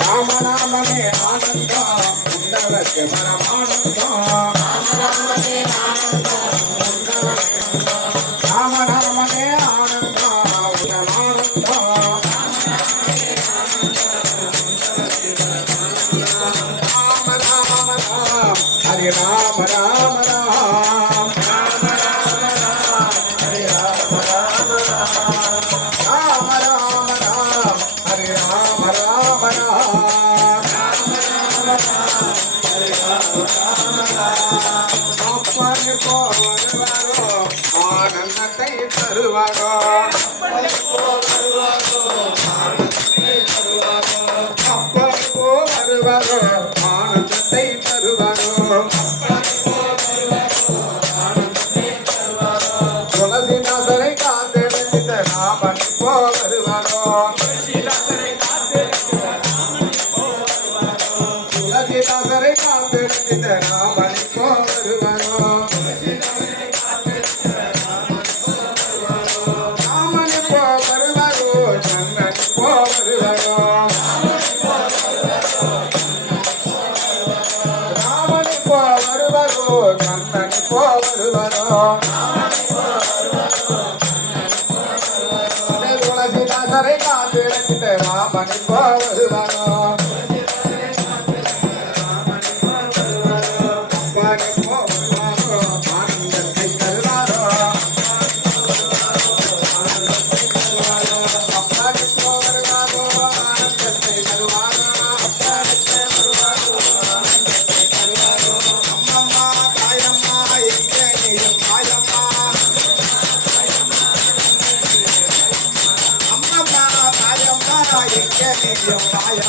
రామనామనే ఆనందం ఉండవచ్చే పరమానందం రామనామనే ఆనందం ఉదమానందం రామ రామ రామ హరి రామ రామ రామ రామ రామ రామ హరి రామ రామ రామ రామ రామ రామ హరి రామ రామ రామ அப்பனு போவருவாரோ ஆனந்தத்தை தருவாரோ அப்பனு போவருவாரோ ஆனந்தத்தை தருவாரோ துளசிதாசரை காத்தெடுத்த ராமனி போவருவாரோ துளசிதாசரை காத்தெடுத்த ராமனி போவருவாரோ ராமனி போவருவாரோ சன்னனி போவருவாரோ ராமனி போவருவாரோ சன்னனி போவருவாரோ துளசிதாசரை காத்திருந்த ராமனி போவருவாரோ